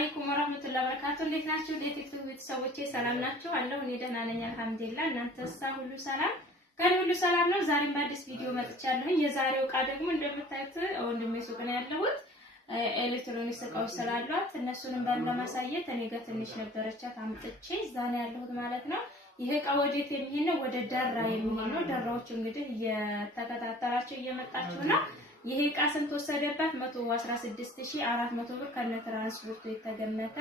አለይኩም ወራህመቱላሂ ወበረካቱ። እንዴት ናችሁ? ቲክቶክ ቤተሰቦቼ ሰላም ናችሁ? አለሁ እኔ ደህና ነኝ አልሐምዱሊላህ። እናንተስ ሁሉ ሰላም? ከኔ ሁሉ ሰላም ነው። ዛሬም በአዲስ ቪዲዮ መጥቻለሁ። የዛሬው ዕቃ ደግሞ እንደምታዩት ወንድሜ ሱቅ ነው ያለሁት። ኤሌክትሮኒክስ እቃዎች ስላሏት እነሱንም ለማሳየት እኔ ጋር ትንሽ ነበረቻት አምጥቼ እዛ ነው ያለሁት ማለት ነው። ይሄ ዕቃ ወዴት የሚሄድ ነው? ወደ ደራ የሚሄድ ነው። ደራዎች እንግዲህ እየተከታተላችሁ እየመጣችሁ ነው። ይሄ ዕቃ ስንት ወሰደባት? 116400 ብር ከነ ትራንስፖርቱ የተገመተ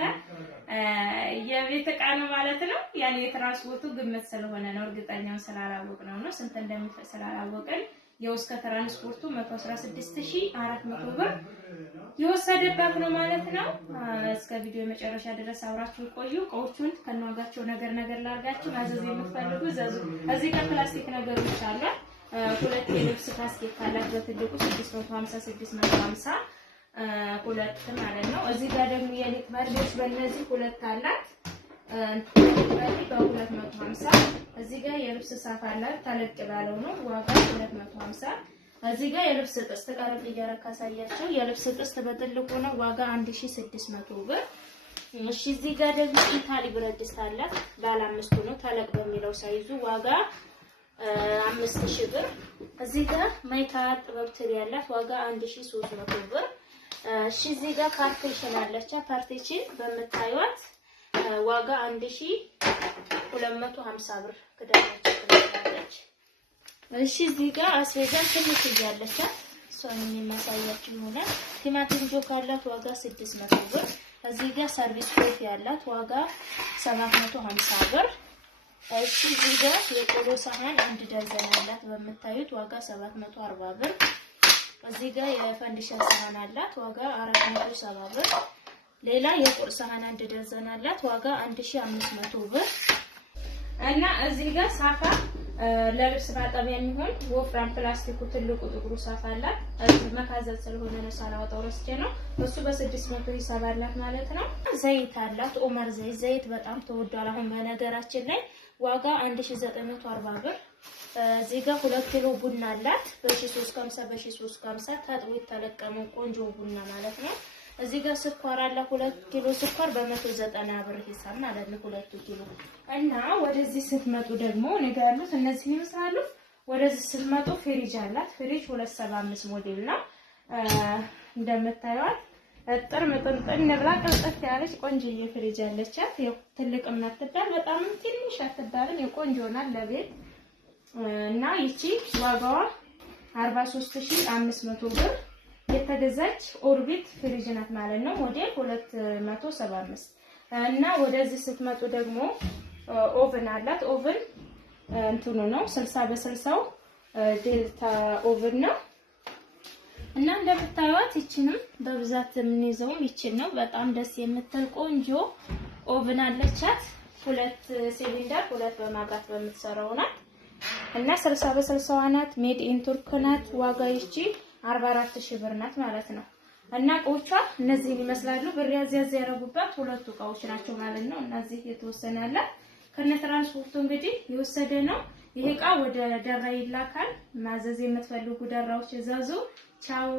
የቤት ዕቃ ነው ማለት ነው። ያኔ የትራንስፖርቱ ግምት ስለሆነ ነው፣ እርግጠኛውን ስላላወቅነው ነው። ስንት እንደሚፈጅ ስላላወቅን የውስከ ትራንስፖርቱ 116400 ብር የወሰደባት ነው ማለት ነው። እስከ ቪዲዮ መጨረሻ ድረስ አብራችሁ ቆዩ። እቃዎቹን ከነዋጋቸው ነገር ላርጋችሁ ማዘዝ የምትፈልጉ ዘዙ። እዚህ ጋር ፕላስቲክ ነገሮች አሉ። ሁለት የልብስ ካስኬት ካላት በትልቁ 650 ሁለት ማለት ነው። እዚህ ጋር ደግሞ የሊጥ ባልዲዎች በእነዚህ ሁለት አላት በ250። እዚህ ጋር የልብስ ሳፋ አላት ተለቅ ባለው ነው ዋጋ 250። እዚህ ጋር የልብስ ጥስት ቀረብ እያረካሳያቸው የልብስ ጥስት በትልቁ ነው ዋጋ 1600 ብር። እሺ እዚህ ጋር ደግሞ ኢታሊ ብረት ድስት አላት ባለ 5 ነው ተለቅ በሚለው ሳይዙ ዋጋ 5000 ብር። እዚህ ጋር ማይካ ጥበብ ትሪ ያላት ዋጋ 1300 ብር። እሺ እዚህ ጋር ፓርቲሽን አለች። ፓርቲሽን በመታዩት ዋጋ 1250 ብር ክዳናቸው ትላለች። እሺ እዚህ ጋር አስቤዛ ትንሽ ያለች እሷን የሚያሳያችሁ ይሆናል። ቲማቲም ጆክ አላት ዋጋ 600 ብር። እዚህ ጋር ሰርቪስ ኮፊ ያላት ዋጋ 750 ብር። እሺ እዚህ ጋር የቆሎ ሳህን አንድ ደርዘን አላት በመታዩት ዋጋ 740 ብር። እዚህ ጋር የፈንዲሻ ሳህን አላት ዋጋ 470 ብር። ሌላ የቁርስ ሳህን አንድ ደርዘን አላት ዋጋ 1500 ብር። እና እዚህ ጋር ሳፋ ለልብስ ማጠቢያ የሚሆን ወፍራም ፕላስቲኩ ትልቁ ጥቁሩ ሳፋ አላት። እዚህ መካዘል ስለሆነ ነው ሳላወጣው ረስቼ ነው። እሱ በ600 ሂሳብ አላት ማለት ነው። ዘይት አላት ኦመር ዘይት በጣም ተወዷል አሁን በነገራችን ላይ ዋጋ 1940 ብር። እዚህ ጋር 2 ኪሎ ቡና አላት በ1350 ታጥቦ የተለቀመው ቆንጆ ቡና ማለት ነው። እዚህ ጋር ስኳር አለ 2 ኪሎ ስኳር በ190 ብር ሂሳብ ማለት ነው 2 ኪሎ። እና ወደዚህ ስትመጡ ደግሞ ነገ ያሉት እነዚህ ይመስላሉ። ወደዚህ ስትመጡ ፍሪጅ አላት። ፍሪጅ 275 ሞዴል ነው እንደምታዩት እጥር ምጥንጥን ብላ ቅልጥፍ ያለች ቆንጆዬ ፍሪጅ አለቻት። ያው ትልቅም አትባል በጣም ትንሽ አትባልም የቆንጆ ናት ለቤት። እና ይቺ ዋጋዋ 43500 ብር የተገዛች ኦርቢት ፍሪጅ ናት ማለት ነው። ሞዴል 275። እና ወደዚህ ስትመጡ ደግሞ ኦቨን አላት። ኦቨን እንትኑ ነው 60 በ60 ዴልታ ኦቨን ነው። እና እንደምታዩት ይችንም በብዛት የምንይዘውም ይችን ነው። በጣም ደስ የምትል ቆንጆ ኦቨን አለቻት። 2 ሲሊንደር 2 በማብራት በምትሰራው ናት። እና 60 በ60 ናት። ሜድ ኢን ቱርክ ናት። ዋጋ ይቺ 44000 ብር ናት ማለት ነው። እና እቃዎቿ እነዚህን ይመስላሉ። ብር ያዝ ያረጉባት ሁለቱ እቃዎች ናቸው ማለት ነው። እነዚህ የተወሰነ አለ ከነ ትራንስፖርቱ እንግዲህ የወሰደ ነው። ይሄ እቃ ወደ ደራ ይላካል። ማዘዝ የምትፈልጉ ደራዎች እዛዙ። ቻው